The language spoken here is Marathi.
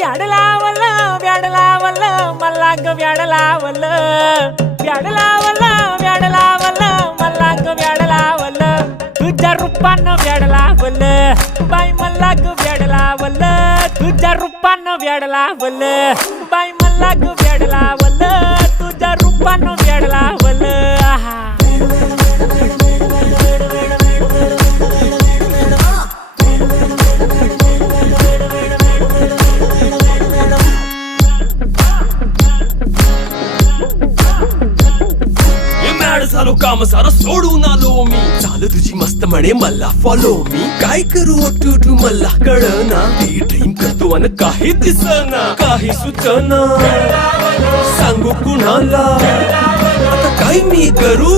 व्याड लावलं व्याड लावलं मला ग व्याड लावलं व्याड लावलं व्याड लावलं मला ग व्याड लावलं तुझ्या रूपानं व्याड लावलं बाई मला ग व्याड लावलं तुझ्या रूपानं व्याड लावलं बाई मला ग व्याड लावलं तुझ्या रूपानं व्याड लावलं आहा झालो काम सारं सोडून आलो मी चाल तुझी मस्त म्हणे मला फॉलो मी काय करू टू मला कळना ती ड्रीम करतो आणि काही दिसना काही सुचना सांगू कुणाला आता काय मी करू